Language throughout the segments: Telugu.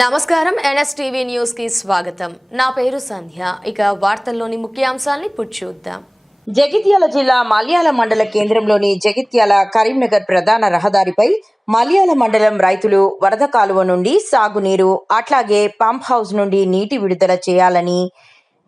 నమస్కారం ఎన్ఎస్టీవీ న్యూస్ కి స్వాగతం. నా పేరు సంధ్య. ఇక వార్తల్లోని ముఖ్యాంశాలను ఇప్పుడు చూద్దాం. జగిత్యాల జిల్లా మల్యాల మండల కేంద్రంలోని జగిత్యాల కరీంనగర్ ప్రధాన రహదారిపై మల్యాల మండలం రైతులు వరద కాలువ నుండి సాగునీరు అట్లాగే పంప్ హౌస్ నుండి నీటి విడుదల చేయాలని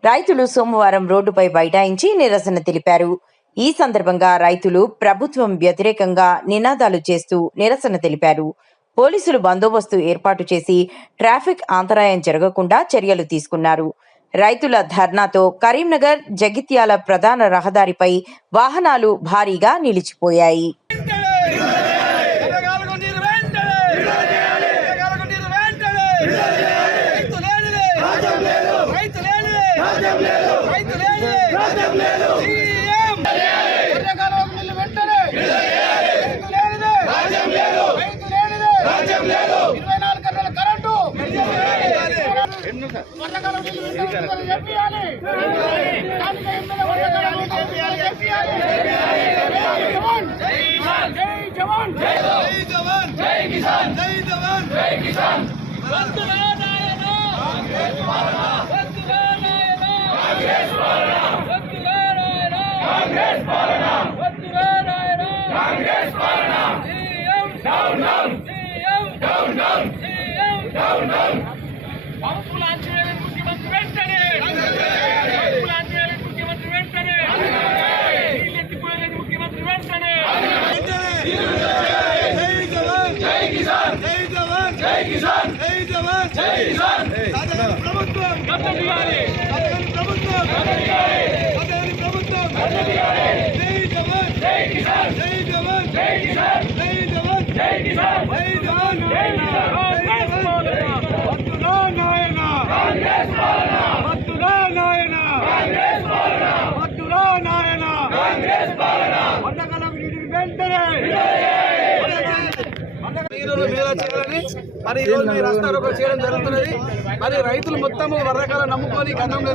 రైతులు సోమవారం రోడ్డుపై బైఠాయించి నిరసన తెలిపారు. ఈ సందర్భంగా రైతులు ప్రభుత్వం వ్యతిరేకంగా నినాదాలు చేస్తూ నిరసన తెలిపారు. పోలీసులు బందోబస్తు ఏర్పాటు చేసి ట్రాఫిక్ అంతరాయం జరగకుండా చర్యలు తీసుకున్నారు. రైతుల ధర్నాతో కరీంనగర్ జగిత్యాల ప్రధాన రహదారిపై వాహనాలు భారీగా నిలిచిపోయాయి. మరి ఈ రోజు రాస్తారోకో చేయడం జరుగుతున్నది. మరి రైతులు మొత్తం వర్షాకాలం నమ్ముకొని గతంలో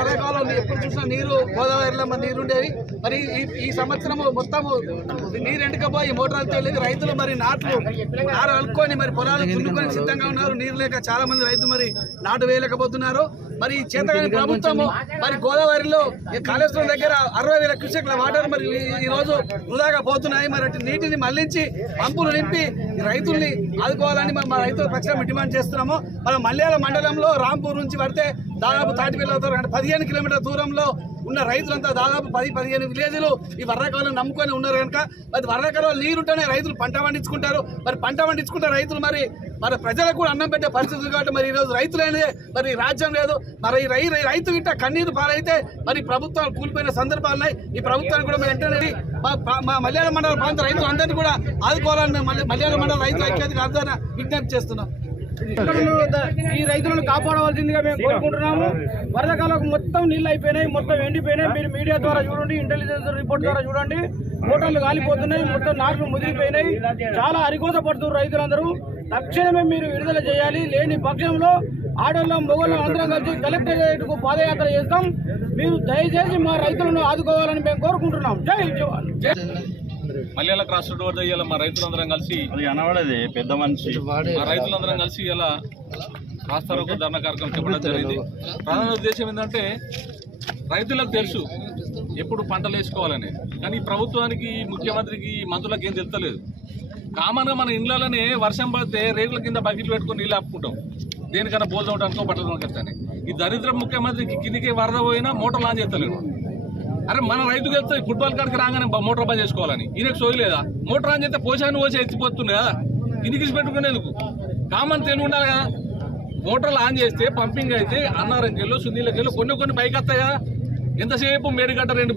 వర్షాకాలం ఎప్పుడు చూసినా నీరు గోదావరిలో మరి నీరు ఉండేవి. మరి ఈ సంవత్సరం మొత్తము నీరు ఎండకపోయి మోటార్లు తెలియదు. రైతులు మరి నారు అలుక్కొని మరి పొలాలు దున్నుకొని సిద్ధంగా ఉన్నారు. నీరు లేక చాలా మంది రైతులు మరి నాటు వేయలేకపోతున్నారు. మరి చేతగాని ప్రభుత్వము మరి గోదావరిలో కాళేశ్వరం దగ్గర 60,000 క్యూసెక్ల వాటర్ మరి ఈ రోజు వృధాగా పోతున్నాయి. మరి నీటిని మళ్లించి పంపులు నింపి రైతుల్ని ఆదుకోవాలని మా రైతుల పక్షాన డిమాండ్ చేస్తున్నాము. మన మల్యాల మండలంలో రాంపూర్ నుంచి పడితే దాదాపు తాటిపల్లి అవుతారు. 15 కిలోమీటర్ల దూరంలో ఉన్న రైతులంతా దాదాపు 10-15 విలేజ్లు ఈ వర్షాకాలం నమ్ముకొని ఉన్నారు కనుక మరి వర్షాకాలం నీరుంటేనే రైతులు పంట పండించుకుంటారు. మరి పంట పండించుకుంటే రైతులు మరి ప్రజలకు కూడా అన్నం పెట్టే పరిస్థితులు కాబట్టి మరి ఈరోజు రైతులైనదే మరి రాజ్యం లేదు. మరి రైతు గిట్ట కన్నీరు పాలైతే మరి ప్రభుత్వాలు కూలిపోయిన సందర్భాలున్నాయి. ఈ ప్రభుత్వాన్ని కూడా వెంటనే మా మల్యాల మండల ప్రాంత రైతులు అందరినీ కూడా ఆదుకోవాలని మల్యాల మండల రైతుల ఐక్యతకు ఆందోళన విజ్ఞప్తి చేస్తున్నాం. ఈ రైతులను కాపాడవలసిందిగా మేము కోరుకుంటున్నాము. వరదకాలం మొత్తం నీళ్ళు అయిపోయినాయి, మొత్తం ఎండిపోయినాయి. మీరు మీడియా ద్వారా చూడండి, ఇంటెలిజెన్స్ రిపోర్ట్ ద్వారా చూడండి. మోటార్లు కాలిపోతున్నాయి, మొత్తం నాట్లు ముదిరిపోయినాయి. చాలా అరికోస పడుతున్నారు రైతులందరూ. తక్షణమే మీరు విడుదల చేయాలి. లేని పక్షంలో ఆడోళ్ళం మొగోళ్ళం అందరం కలిసి కలెక్టరేట్కు పాదయాత్ర చేస్తాం. మీరు దయచేసి మా రైతులను ఆదుకోవాలని మేము కోరుకుంటున్నాం. జై జవాన్. మల్యాల క్రాస్ రోడ్ వద్ద ఇలా మా రైతులందరం కలిసి పెద్ద మనిషి మా రైతులందరం కలిసి ఇలా రాస్తారోకో ధర్నా కార్యక్రమం చెప్పడం జరిగింది. ప్రధాన ఉద్దేశం ఏంటంటే రైతులకు తెలుసు ఎప్పుడు పంటలు వేసుకోవాలని, కానీ ప్రభుత్వానికి ముఖ్యమంత్రికి మంత్రులకు ఏం తెలుస్తలేదు. కామన్గా మన ఇండ్లలోనే వర్షం పడితే రేకుల కింద బకెట్లు పెట్టుకుని నీళ్ళు ఆపుకుంటాం, దేనికన్నా బోల్ తోటానికో బట్టలు కొనుకొస్తాని. ఈ దరిద్ర ముఖ్యమంత్రికి కిందికి వరద పోయినా మోటార్ ఆన్ చేస్తలేడు. అరే మన రైతుకు వెళ్తే ఫుట్బాల్ కాడికి రాగానే మోటార్ బంద్ చేసుకోవాలని ఈయనకు సోయలేదా? మోటార్ ఆన్ చేస్తే పోసాను పోసి ఎత్తిపోతుంది కదా, కిందికి పెట్టుకునేందుకు కామన్ తెలివి ఉండాలి కదా. మోటార్లు ఆన్ చేస్తే పంపింగ్ అయితే అన్నారంకెళ్ళు సునీలకెళ్ళు కొన్ని పైకి వస్తాయి కదా. ఎంతసేపు మేడిగడ్డ రెండు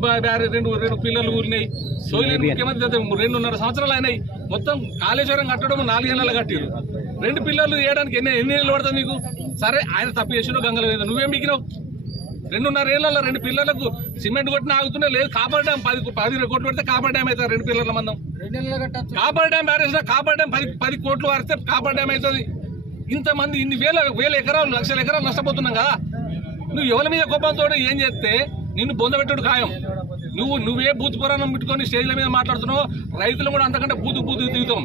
పిల్లలు ఊరినాయి. సోయలేని ముఖ్యమంత్రి 2.5 సంవత్సరాలు అయినాయి. మొత్తం కాళేశ్వరం కట్టడం 4 నెలలు కట్టారు. 2 పిల్లలు వేయడానికి ఎన్ని నెలలు పడుతుంది నీకు? సరే ఆయన తప్పు చేసినావు, గంగల మీద నువ్వేం మిగినావు? 2.5 ఏళ్లలో 2 పిల్లలకు సిమెంట్ కొట్టిన ఆగుతున్నా లేదు. కాపర్ డ్యామ్ 10 కోట్లు పెడితే కాపర్ డ్యామ్ అవుతుంది. 2 పిల్లల మందం copper dam barrage copper dam 10 కోట్లు వారిస్తే కాపర్ డ్యామ్ అవుతుంది. ఇంతమంది ఇన్ని వేల ఎకరాలు లక్షల ఎకరాలు నష్టపోతున్నాం కదా. నువ్వు ఎవరి మీద కోపంతో ఏం చేస్తే నిన్ను బొందబెట్టుడు ఖాయం. నువ్వే బూత్ పురాణం పెట్టుకొని స్టేజ్ల మీద మాట్లాడుతున్నావు. రైతులు కూడా అంతకంటే బూతు దిగుతాం.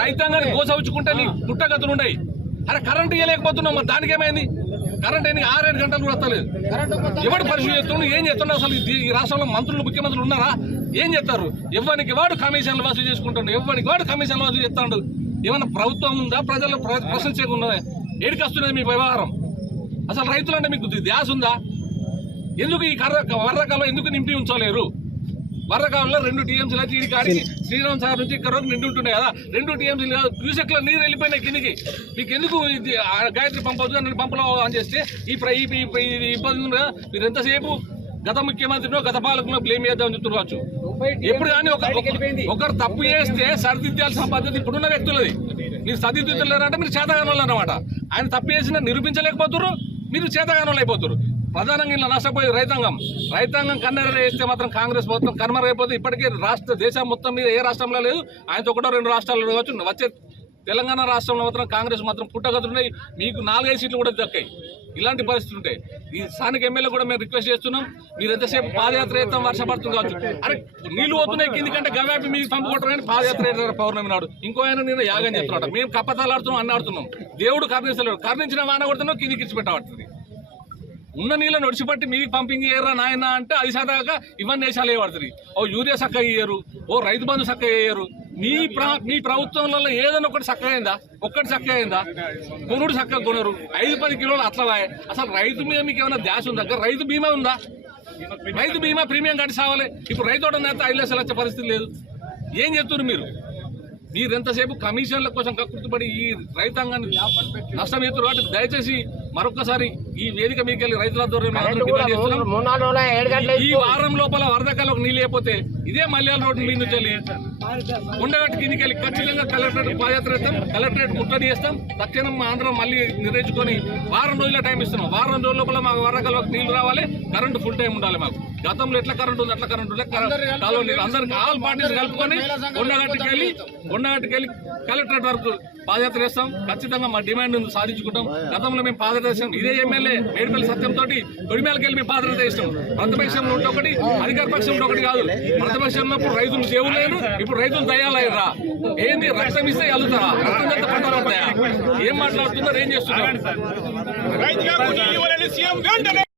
రైతాంగాన్ని గోసవుచుకుంటే నీ పుట్టగతులు ఉన్నాయి. అరే కరెంట్ ఇవ్వలేకపోతున్నావు, మరి దానికి ఏమైంది? కరెంట్ ఎన్ని 6-7 గంటలు కూడా వస్తలేదు. ఎవడు పరిశీలి చేస్తుండు, ఏం చేస్తుండ? అసలు ఈ రాష్ట్రంలో మంత్రులు ముఖ్యమంత్రులు ఉన్నారా? ఏం చేస్తారు? ఎవరికి వాడు కమిషన్లు వసూలు చేసుకుంటాడు, ఎవరికి వాడు కమిషన్లు వసూలు చేస్తాడు. ఏమన్నా ప్రభుత్వం ఉందా? ప్రజలు ప్రశ్నించకుండా ఏడికి వస్తున్నది మీ వ్యవహారం? అసలు రైతులంటే మీకు ధ్యాస ఉందా? ఎందుకు ఈ వరదకాలం ఎందుకు నింపి ఉంచలేరు? వరదకాలంలో 2 టీఎంసీలు అయితే ఈ కాడికి శ్రీరామ్ సాగర్ నుంచి ఇక్కడ వరకు నిండి ఉంటుండే కదా. 2 టీఎంసీలు క్యూసెక్లో నీరు వెళ్ళిపోయినాయి కిందికి. మీకు ఎందుకు గాయత్రి పంప్ అవుతుంది అని పంపులో ఆన్ చేస్తే ఈ ఇబ్బంది ఉంది కదా. మీరు ఎంతసేపు గత ముఖ్యమంత్రినో గత పాలకులో బ్లేమ్ చేద్దామని చెప్తున్నారు. ఎప్పుడు కానీ ఒకరు తప్పు చేస్తే సరిదిద్దాల్సిన పద్ధతి ఇప్పుడున్న వ్యక్తులది. మీరు సరిదిద్దులేరంటే మీరు చేతగానోళ్ళు అన్నమాట. ఆయన తప్పు చేసినా నిరూపించలేకపోతున్నారు, మీరు చేతగానోళ్ళు అయిపోతారు. ప్రధానంగా ఇలా నష్టపోయే రైతాంగం కన్నెర వేస్తే మాత్రం కాంగ్రెస్ మొత్తం కనుమరైపోతే ఇప్పటికే దేశం మొత్తం మీద ఏ రాష్ట్రంలో లేదు. ఆయనతో 1-2 రాష్ట్రాల్లో కావచ్చు. వచ్చే తెలంగాణ రాష్ట్రంలో మాత్రం కాంగ్రెస్ మాత్రం పుట్టగతులున్నాయి. మీకు 4-5 సీట్లు కూడా దక్కాయి. ఇలాంటి పరిస్థితులు ఉంటాయి. ఈ స్థానిక ఎమ్మెల్యే కూడా మేము రిక్వెస్ట్ చేస్తున్నాం, మీరు ఎంతసేపు పాదయాత్ర చేస్తాం, వర్షపడుతుంది కావచ్చు. అరే నీళ్లు పోతున్నాయి కిందికంటే గవ్యాపి మీకు పంపు కొట్టరు కానీ పాదయాత్ర చేస్తారు పౌర్ణమి నాడు. ఇంకో ఆయన నేను యాగం చేస్తున్నాడు. మేము కప్పతాలాడుతున్నాం, అన్నాడుతున్నాం. దేవుడు కరుణిస్తలేడు. కరుణించిన వాన కొడుతున్నాం, కిందికి ఇచ్చి పెట్టబడుతుంది. ఉన్న నీళ్ళని ఒడిచిపట్టి మీకు పంపింగ్ చేయరా నాయన అంటే అది సదాగా ఇవన్నీ దేశాలు వేయబడుతుంది. ఓ యూరియా చక్కగా ఇయ్యరు, ఓ రైతు బంధు చక్కగా వేయరు. మీ ప్రభుత్వంలో ఏదైనా ఒకటి చక్కగా అయిందా? ఒక్కటి చక్కగా అయిందా? కొనుడు చక్కగా కొనరు. 5-10 కిలోలు అట్లా అసలు రైతు మీద మీకు ఏమైనా ధ్యాస ఉందా? రైతు బీమా ఉందా? రైతు బీమా ప్రీమియం కట్టి సావాలి. ఇప్పుడు రైతు నేత 5 లక్షలు వచ్చే పరిస్థితి లేదు. ఏం చెప్తున్నారు మీరు? మీరు ఎంతసేపు కమిషన్ల కోసం కక్కుర్తిపడి ఈ రైతాంగాన్ని నష్టం చేస్తున్నారు. కాబట్టి దయచేసి మరొకసారి ఈ వేదిక మీకు వెళ్ళి రైతుల ద్వారా ఈ వారం లోపల వరదకాలకు నీళ్ళు అయిపోతే ఇదే మల్యాల రోడ్డు మీద నుంచి వెళ్ళి ఉండగట్టు కిందికి వెళ్ళి ఖచ్చితంగా కలెక్టరేట్ పాదయాత్ర చేస్తాం, కలెక్టరేట్ ముట్టడి చేస్తాం. తక్షణం అందరం మళ్ళీ నిర్ణయించుకొని వారం రోజుల టైం ఇస్తున్నాం. వారం రోజుల లోపల మాకు వరదకాలకు నీళ్లు రావాలి, కరెంటు ఫుల్ టైం ఉండాలి. మాకు గతంలో ఎట్లా కరెంటు ఉంది అట్లా కరెంటు ఉంది. అందరికి ఆల్ పార్టీస్ కలుపుకొని ఉండగట్టుకి వెళ్ళి కలెక్టరేట్ వరకు పాదయాత్ర చేస్తాం. ఖచ్చితంగా మా డిమాండ్ సాధించుకుంటాం. గతంలో మేము పాదయాత్ర చేస్తాం. ఇదే ఎమ్మెల్యే మేడిపల్లి సత్యంతో కొడిమేలకి వెళ్ళి మేము పాదయాత్ర చేస్తాం. ప్రతిపక్షంలో ఉంటే ఒకటి, అధికార పక్షంలో ఒకటి కాదు. ప్రతిపక్షంలో ఇప్పుడు రైతులు దేవుడు లేరు, ఇప్పుడు రైతులు దయాలయ్యరా. ఏంది రక్తం ఇస్తే వెళ్తారా? రక్తం ఎంత పంటలు అవుతాయా? ఏం మాట్లాడుతున్నారు, ఏం చేస్తున్నారు?